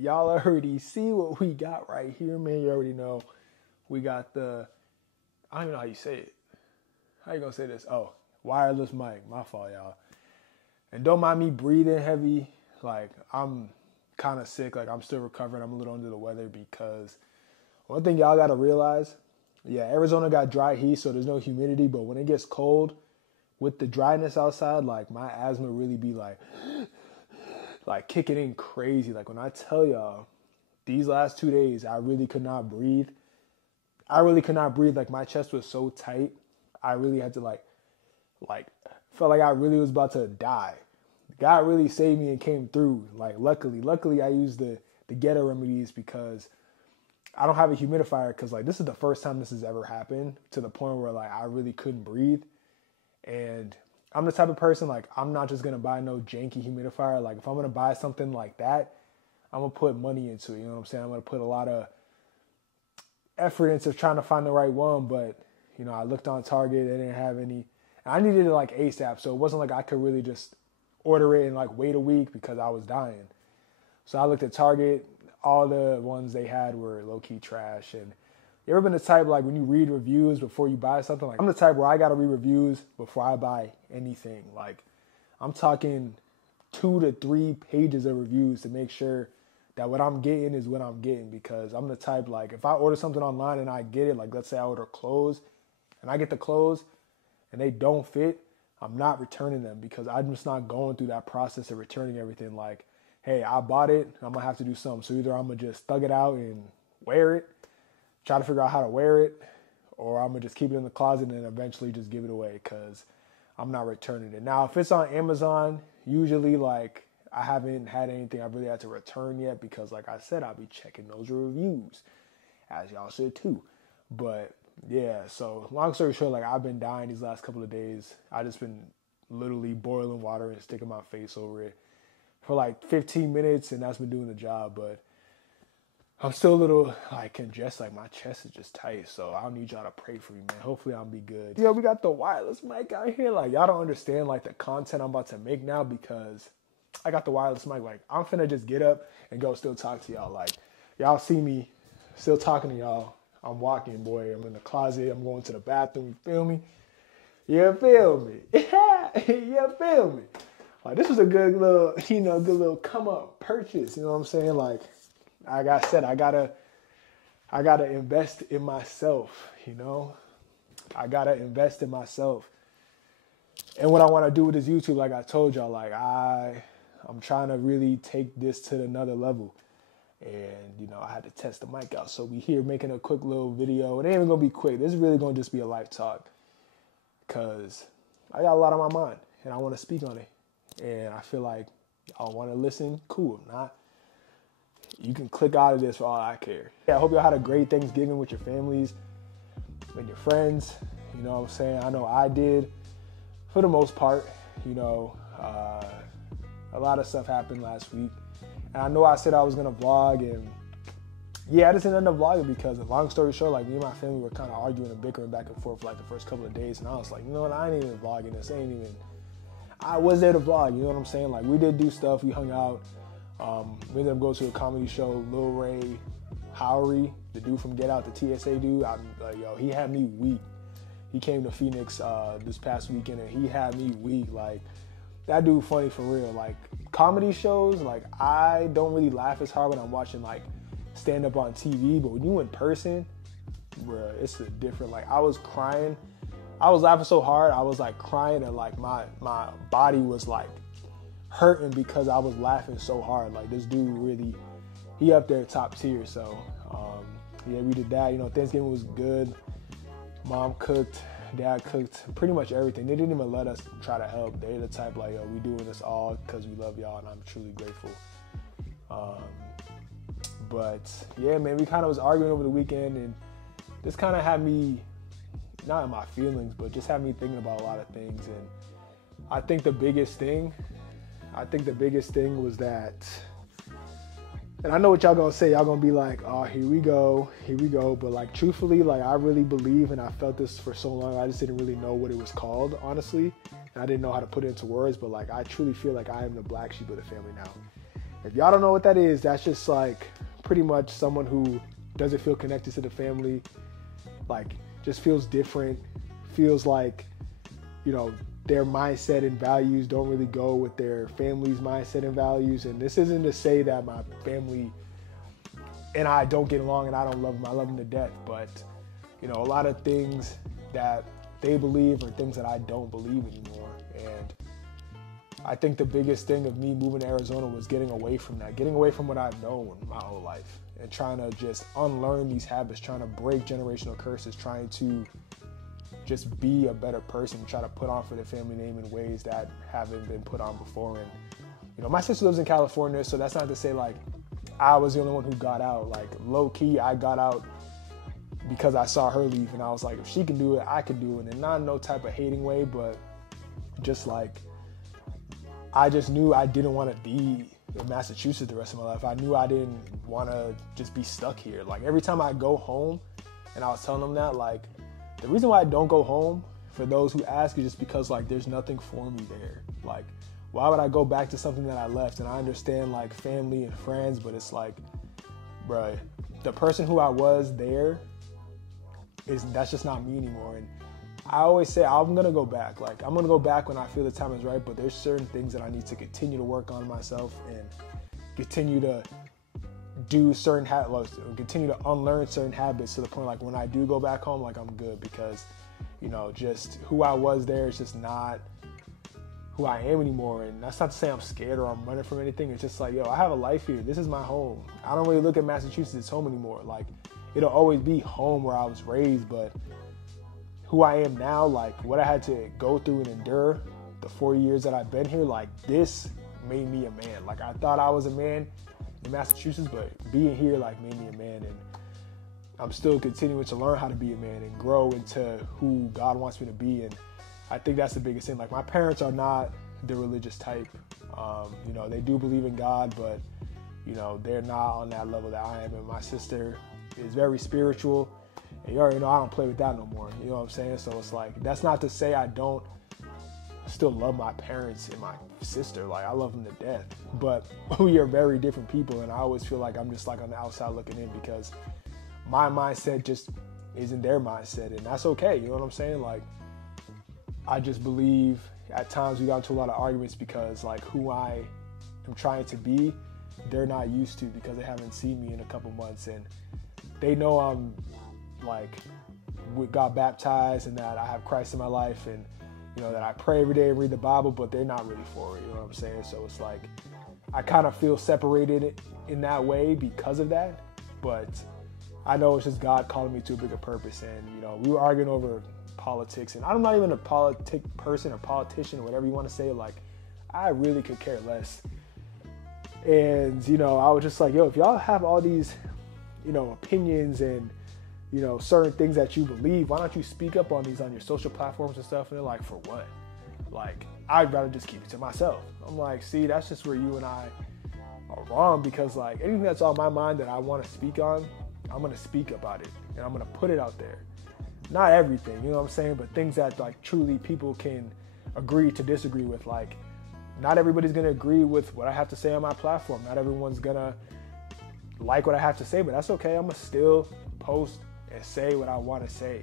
y'all already see what we got right here, man. You already know we got I don't even know how you say it. How you gonna say this? Oh, wireless mic. My fault, y'all. And don't mind me breathing heavy. Like, I'm kind of sick. Like, I'm still recovering. I'm a little under the weather because one thing y'all got to realize, yeah, Arizona got dry heat, so there's no humidity. But when it gets cold, with the dryness outside, like, my asthma really be like kicking in crazy. Like, when I tell y'all, these last 2 days, I really could not breathe. Like, my chest was so tight. I really had to, like, felt like I really was about to die. God really saved me and came through. Like, luckily, I used the ghetto remedies because I don't have a humidifier. Because, like, this is the first time this has ever happened to the point where, like, I really couldn't breathe. And I'm the type of person, like, I'm not just going to buy no janky humidifier. Like, if I'm going to buy something like that, I'm going to put money into it. You know what I'm saying? I'm going to put a lot of effort into trying to find the right one. But, you know, I looked on Target. They didn't have any. I needed it, like, ASAP. So it wasn't like I could really just order it and, like, wait a week because I was dying. So I looked at Target. All the ones they had were low-key trash. And you ever been the type, like, when you read reviews before you buy something? Like, I'm the type where I got to read reviews before I buy anything. Like, I'm talking 2 to 3 pages of reviews to make sure that what I'm getting is what I'm getting. Because I'm the type, like, if I order something online and I get it, like, let's say I order clothes and I get the clothes and they don't fit, I'm not returning them because I'm just not going through that process of returning everything. Like, hey, I bought it, I'm going to have to do something. So either I'm going to just thug it out and wear it, try to figure out how to wear it, or I'm going to just keep it in the closet and eventually just give it away because I'm not returning it. Now, if it's on Amazon, usually, like, I haven't had anything I've really had to return yet because, like I said, I'll be checking those reviews, as y'all should too. But, yeah, so long story short, like, I've been dying these last couple of days. I just been literally boiling water and sticking my face over it for, like, 15 minutes, and that's been doing the job, but I'm still a little, like, congested. Like, my chest is just tight, so I'll need y'all to pray for me, man. Hopefully I'll be good. Yeah, we got the wireless mic out here. Like, y'all don't understand, like, the content I'm about to make now because I got the wireless mic. Like, I'm finna just get up and go still talk to y'all. Like, y'all see me still talking to y'all. I'm walking, boy. I'm in the closet. I'm going to the bathroom. You feel me? You feel me? You feel me? Like, this was a good little come up purchase. You know what I'm saying? Like I said, I gotta invest in myself, you know? I gotta invest in myself. And what I want to do with this YouTube, like I told y'all, like I'm trying to really take this to another level. And, you know, I had to test the mic out. So we here making a quick little video. It ain't even gonna be quick. This is really gonna just be a life talk. Cause I got a lot on my mind and I want to speak on it. And I feel like y'all want to listen, cool. If not, you can click out of this for all I care. Yeah, I hope y'all had a great Thanksgiving with your families and your friends. You know what I'm saying? I know I did for the most part. You know, a lot of stuff happened last week. And I know I said I was going to vlog, and yeah, I just didn't end up vlogging because, long story short, like, me and my family were kind of arguing and bickering back and forth for, like, the first couple of days. And I was like, you know what? I ain't even vlogging this. I was there to vlog. You know what I'm saying? Like, we did do stuff. We hung out. We ended up going to a comedy show. Lil Ray Howery, the dude from Get Out, the TSA dude, he had me weak. He came to Phoenix this past weekend, and he had me weak. Like, that dude funny for real. Like, comedy shows, like, I don't really laugh as hard when I'm watching, like, stand-up on TV, but when you in person, bruh, it's a different, like, I was crying. I was laughing so hard, I was, like, crying, and, like, my body was, like, hurting because I was laughing so hard. Like, this dude really, he up there top tier. So, yeah, we did that. You know, Thanksgiving was good. Mom cooked, Dad cooked, pretty much everything. They didn't even let us try to help. They're the type, like, yo, we doing this all because we love y'all, and I'm truly grateful. But, yeah, man, we kind of was arguing over the weekend, and this kind of had me, not in my feelings, but just had me thinking about a lot of things. And I think the biggest thing was that, and I know what y'all gonna say, y'all gonna be like, oh, here we go. But, like, truthfully, like, I really believe, and I felt this for so long, I just didn't really know what it was called, honestly. And I didn't know how to put it into words, but, like, I truly feel like I am the black sheep of the family now. If y'all don't know what that is, that's just like pretty much someone who doesn't feel connected to the family, like just feels different, feels like, their mindset and values don't really go with their family's mindset and values. And this isn't to say that my family and I don't get along and I don't love them. I love them to death. But, a lot of things that they believe are things that I don't believe anymore. And I think the biggest thing of me moving to Arizona was getting away from that, getting away from what I've known my whole life and trying to just unlearn these habits, trying to break generational curses, trying to just be a better person, try to put on for the family name in ways that haven't been put on before. And, my sister lives in California, so that's not to say like I was the only one who got out. Like low key, I got out because I saw her leave and I was like, if she can do it, I can do it. And not in no type of hating way, but just like, I just knew I didn't want to be in Massachusetts the rest of my life. I knew I didn't want to just be stuck here. Like every time I go home, and I was telling them that, like, the reason why I don't go home, for those who ask, is just because like there's nothing for me there. Like, why would I go back to something that I left? And I understand like family and friends, but it's like, bruh, the person who I was there that's just not me anymore. And I always say I'm gonna go back. Like I'm gonna go back when I feel the time is right, but there's certain things that I need to continue to work on myself and continue to do certain continue to unlearn certain habits to the point like when I do go back home, like I'm good, because just who I was there is just not who I am anymore. And that's not to say I'm scared or I'm running from anything. It's just like, I have a life here. This is my home. I don't really look at Massachusetts as home anymore. Like it'll always be home where I was raised, but who I am now, like what I had to go through and endure the 4 years that I've been here, like this made me a man. Like I thought I was a man in Massachusetts, but being here like made me a man. And I'm still continuing to learn how to be a man and grow into who God wants me to be. And I think that's the biggest thing. Like my parents are not the religious type. They do believe in God, but they're not on that level that I am. And my sister is very spiritual, and you already know I don't play with that no more. You know what I'm saying? So it's like, that's not to say I don't still love my parents and my sister. Like I love them to death, but we are very different people. And I always feel like I'm just like on the outside looking in, because my mindset just isn't their mindset, and that's okay. You know what I'm saying? Like, I just believe at times we got into a lot of arguments because like who I am trying to be, they're not used to, because they haven't seen me in a couple months, and they know I'm like got baptized and that I have Christ in my life, and that I pray every day and read the Bible, but they're not really for it. You know what I'm saying? So it's like I kind of feel separated in that way because of that, but I know it's just God calling me to a bigger purpose. And we were arguing over politics, and I'm not even a person or politician or whatever you want to say. Like I really could care less. And I was just like, if y'all have all these opinions and certain things that you believe, why don't you speak up on these on your social platforms and stuff? And they're like, for what? Like, I'd rather just keep it to myself. I'm like, see, that's just where you and I are wrong, because like anything that's on my mind that I want to speak on, I'm going to speak about it and I'm going to put it out there. Not everything, you know what I'm saying? But things that like truly people can agree to disagree with. Like, not everybody's going to agree with what I have to say on my platform. Not everyone's going to like what I have to say, but that's okay. I'm going to still post and say what I want to say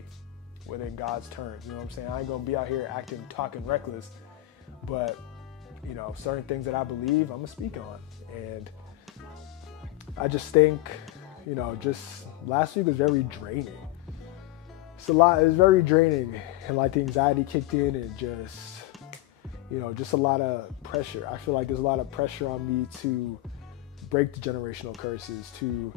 within God's terms. You know what I'm saying? I ain't going to be out here talking reckless, but certain things that I believe, I'm going to speak on. And I just think, just last week was very draining. It was very draining, and like the anxiety kicked in, and just a lot of pressure. I feel like there's a lot of pressure on me to break the generational curses, to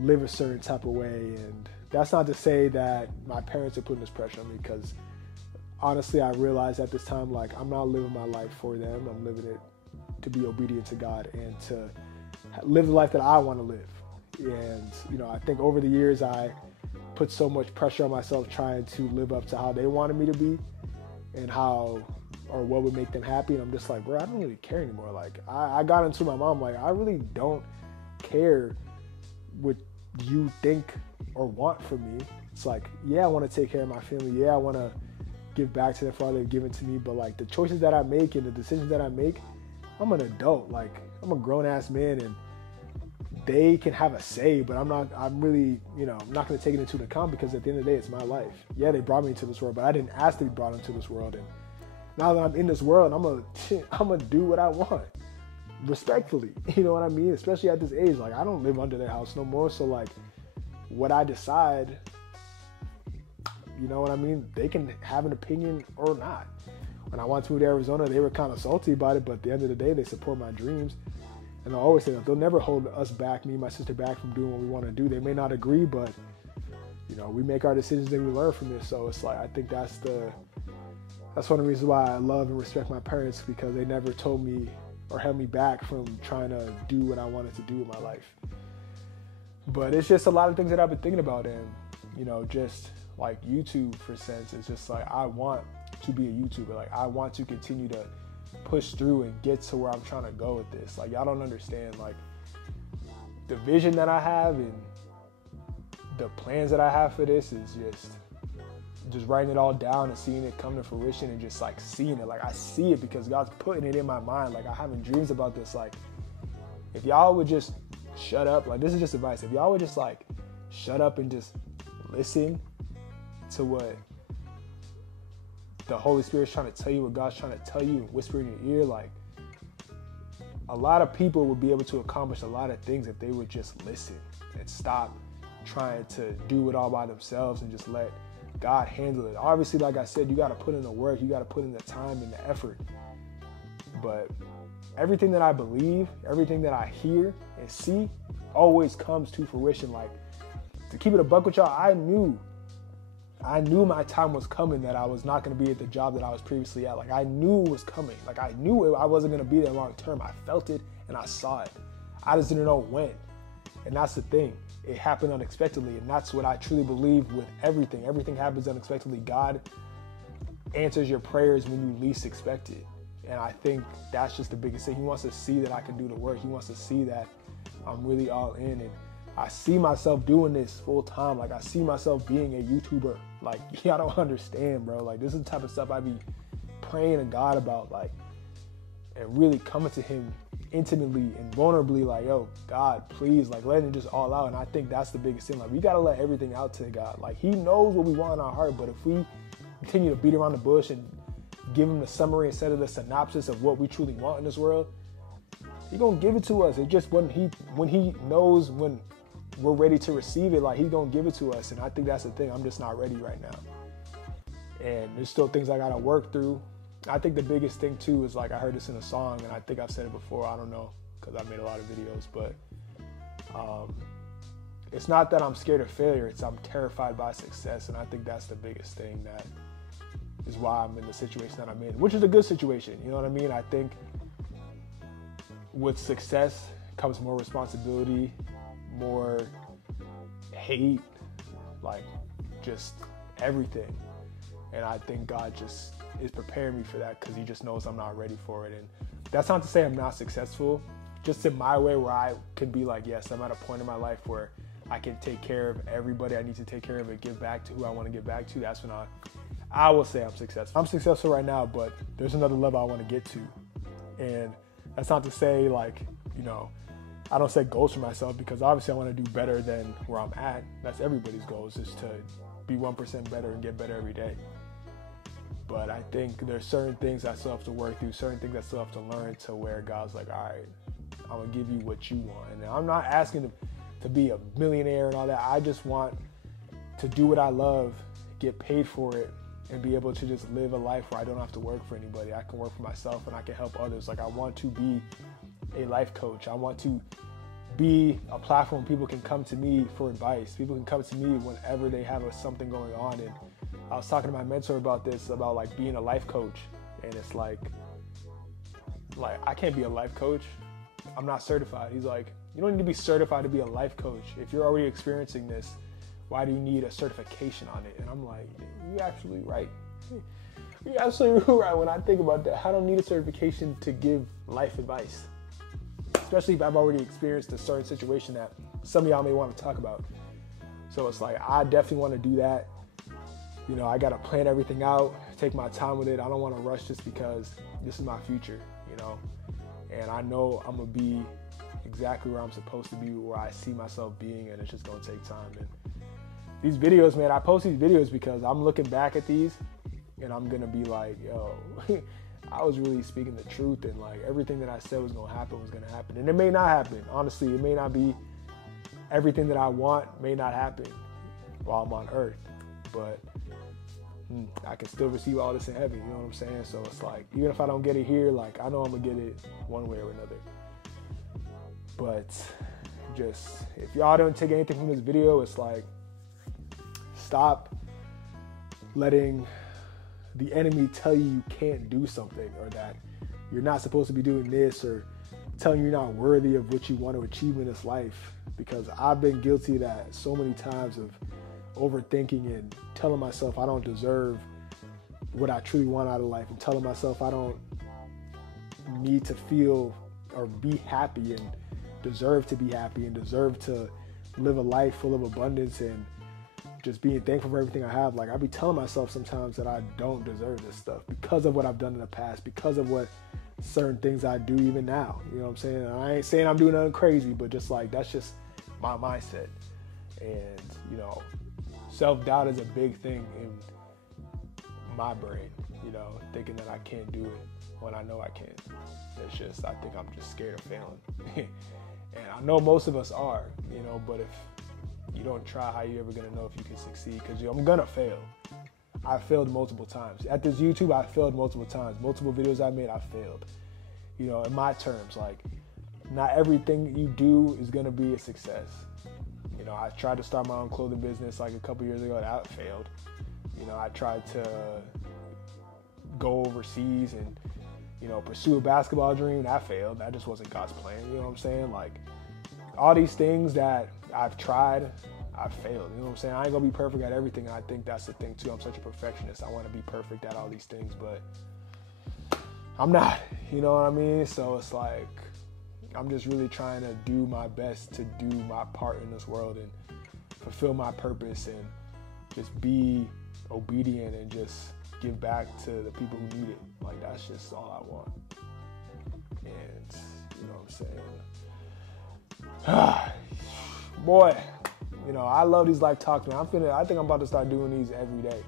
live a certain type of way. And that's not to say that my parents are putting this pressure on me, because honestly, I realize at this time, like, I'm not living my life for them. I'm living it to be obedient to God and to live the life that I want to live. And, I think over the years, I put so much pressure on myself trying to live up to how they wanted me to be and what would make them happy. And I'm just like, bro, I don't really care anymore. Like, I got into my mom, like, I really don't care what you think or want from me. It's like, yeah, I want to take care of my family. Yeah, I want to give back to the Father they've given to me. But like the choices that I make and the decisions that I make, I'm an adult. Like, I'm a grown ass man, and they can have a say, but I'm really, I'm not going to take it into account, because at the end of the day, it's my life. Yeah, they brought me into this world, but I didn't ask to be brought into this world. And now that I'm in this world, I'm going to do what I want, respectfully. You know what I mean? Especially at this age, like, I don't live under their house no more. So like, what I decide, you know what I mean? They can have an opinion or not. When I went to Arizona, they were kind of salty about it, but at the end of the day, they support my dreams. And I always say that they'll never hold us back, me and my sister, back from doing what we want to do. They may not agree, but, we make our decisions and we learn from this. So it's like, I think that's one of the reasons why I love and respect my parents, because they never told me or held me back from trying to do what I wanted to do with my life. But it's just a lot of things that I've been thinking about. And, just like YouTube, for sense, it's just like, I want to be a YouTuber. Like, I want to continue to push through and get to where I'm trying to go with this. Like, y'all don't understand, like, the vision that I have and the plans that I have for this is just writing it all down and seeing it come to fruition, and just like seeing it. Like, I see it because God's putting it in my mind. Like, I'm having dreams about this. Like, if y'all would just shut up, like, this is just advice. If y'all would just like shut up and just listen to what the Holy Spirit's trying to tell you, what God's trying to tell you, and whisper in your ear, like, a lot of people would be able to accomplish a lot of things if they would just listen and stop trying to do it all by themselves and just let God handle it. Obviously, like I said, you got to put in the work, you got to put in the time and the effort. But everything that I believe, everything that I hear and see always comes to fruition. Like, to keep it a buck with y'all, I knew my time was coming, that I was not going to be at the job that I was previously at. Like, I knew it was coming. Like, I knew I wasn't going to be there long term. I felt it and I saw it. I just didn't know when. And that's the thing. It happened unexpectedly. And that's what I truly believe with everything. Everything happens unexpectedly. God answers your prayers when you least expect it. And I think that's just the biggest thing. He wants to see that I can do the work. He wants to see that I'm really all in. And I see myself doing this full time. Like, I see myself being a YouTuber. Like, y'all don't understand, bro. Like, this is the type of stuff I be praying to God about, like, and really coming to him intimately and vulnerably, like, yo, God, please, like, letting it just all out. And I think that's the biggest thing. Like, we got to let everything out to God. Like, he knows what we want in our heart, but if we continue to beat around the bush and give him the summary instead of the synopsis of what we truly want in this world, he gonna give it to us. It just when he knows when we're ready to receive it, like, he's gonna give it to us. And I think that's the thing. I'm just not ready right now. And there's still things I gotta work through. I think the biggest thing too is, like, I heard this in a song, and I think I've said it before, I don't know, because I've made a lot of videos, but it's not that I'm scared of failure, it's I'm terrified by success. And I think that's the biggest thing that is why I'm in the situation that I'm in, which is a good situation. You know what I mean? I think with success comes more responsibility, more hate, like, just everything. And I think God just is preparing me for that, because he just knows I'm not ready for it. And that's not to say I'm not successful, just in my way, where I can be like, yes, I'm at a point in my life where I can take care of everybody I need to take care of and give back to who I want to give back to. That's when I will say I'm successful. I'm successful right now, but there's another level I want to get to. And that's not to say, like, I don't set goals for myself, because obviously I want to do better than where I'm at. That's everybody's goals, is to be 1% better and get better every day. But I think there's certain things I still have to work through, certain things I still have to learn, to where God's like, all right, I'm going to give you what you want. And I'm not asking to be a millionaire and all that. I just want to do what I love, get paid for it, and be able to just live a life where I don't have to work for anybody. I can work for myself and I can help others. Like, I want to be a life coach. I want to be a platform people can come to me for advice. People can come to me whenever they have something going on. And I was talking to my mentor about this, about, like, being a life coach. And it's like I can't be a life coach. I'm not certified. He's like, you don't need to be certified to be a life coach. If you're already experiencing this, why do you need a certification on it? And I'm like, you're absolutely right. You're absolutely right. When I think about that, I don't need a certification to give life advice, especially if I've already experienced a certain situation that some of y'all may want to talk about. So it's like, I definitely want to do that. I got to plan everything out, take my time with it. I don't want to rush just because this is my future, And I know I'm going to be exactly where I'm supposed to be, where I see myself being, and it's just going to take time. And these videos, man, I post these videos because I'm looking back at these and I'm going to be like, yo, I was really speaking the truth, and like everything that I said was going to happen was going to happen. And it may not happen. Honestly, it may not be everything that I want may not happen while I'm on earth, but I can still receive all this in heaven, you know what I'm saying? So it's like, even if I don't get it here, like I know I'm gonna get it one way or another. But just, if y'all don't take anything from this video, it's like, stop letting the enemy tell you can't do something, or that you're not supposed to be doing this, or telling you you're not worthy of what you want to achieve in this life. Because I've been guilty of that so many times, of overthinking and telling myself I don't deserve what I truly want out of life, and telling myself I don't need to feel or be happy, and deserve to be happy, and deserve to live a life full of abundance, and just being thankful for everything I have. Like, I be telling myself sometimes that I don't deserve this stuff because of what I've done in the past, because of what certain things I do even now. You know what I'm saying? I ain't saying I'm doing nothing crazy, but just like, that's just my mindset. And, you know, self-doubt is a big thing in my brain, you know, thinking that I can't do it when I know I can. It's just, I think I'm just scared of failing. And I know most of us are, you know, but if you don't try, how you ever gonna know if you can succeed? Because I'm gonna fail. I failed multiple times. At this YouTube, I failed multiple times. Multiple videos I made, I failed. You know, in my terms, like, not everything you do is gonna be a success. You know, I tried to start my own clothing business like a couple years ago. That failed. You know, I tried to go overseas and, you know, pursue a basketball dream. That failed. That just wasn't God's plan. You know what I'm saying? Like, all these things that I've tried, I've failed. You know what I'm saying? I ain't gonna be perfect at everything. And I think that's the thing too. I'm such a perfectionist. I want to be perfect at all these things, but I'm not. You know what I mean? So it's like, I'm just really trying to do my best to do my part in this world and fulfill my purpose, and just be obedient and just give back to the people who need it. Like, that's just all I want. And you know what I'm saying? Boy, you know, I love these life talks, man. I think I'm about to start doing these every day,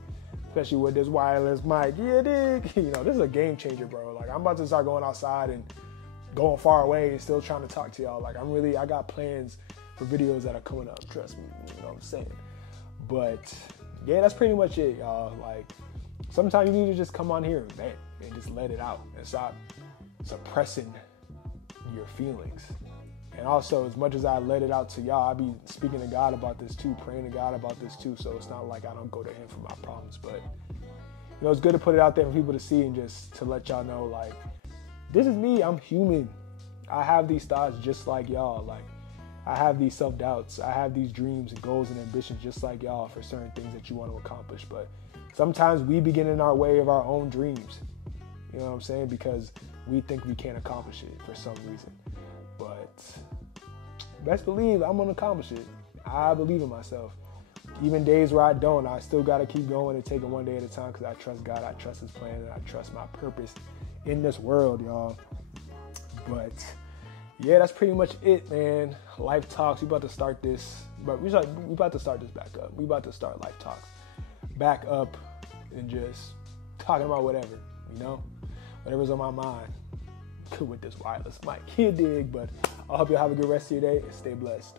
especially with this wireless mic. Yeah, dig. You know, this is a game changer, bro. Like, I'm about to start going outside and going far away and still trying to talk to y'all. Like, I got plans for videos that are coming up. Trust me, you know what I'm saying? But yeah, that's pretty much it, y'all. Like, sometimes you need to just come on here and vent and just let it out and stop suppressing your feelings. And also, as much as I let it out to y'all, I be speaking to God about this too, praying to God about this too. So it's not like I don't go to him for my problems, but you know, it's good to put it out there for people to see, and just to let y'all know, like, this is me. I'm human. I have these thoughts just like y'all. Like, I have these self-doubts. I have these dreams and goals and ambitions just like y'all for certain things that you want to accomplish. But sometimes we begin in our way of our own dreams. You know what I'm saying? Because we think we can't accomplish it for some reason. But best believe I'm going to accomplish it. I believe in myself. Even days where I don't, I still got to keep going and take it one day at a time, because I trust God, I trust his plan, and I trust my purpose in this world, y'all. But yeah, that's pretty much it, man. Life Talks. We about to start this, but we about to start this back up. We about to start Life Talks back up and just talking about whatever, you know, whatever's on my mind with this wireless mic. You dig? But I hope you have a good rest of your day and stay blessed.